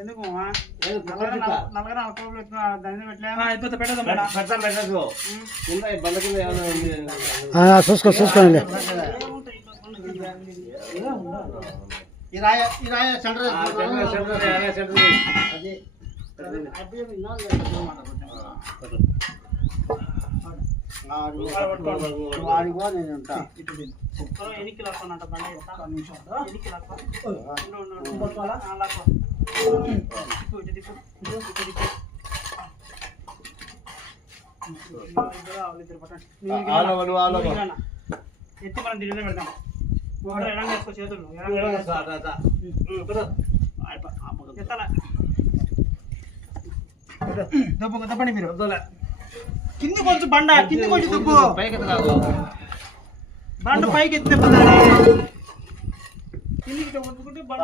ఎందుకు చూసుకో చూసుకోండి ఎనికి లాక్కోనంట బండి ఎనికి లాక్కో ఎత్తి మనం తిరిగి పెడతాం ఎడం వేసుకో చేతులు దప్పండి మీరు కింది కొంచెం బండ కింది కొంచెం దుబ్బు బండ పైకి ఎత్తే కిందికి బండ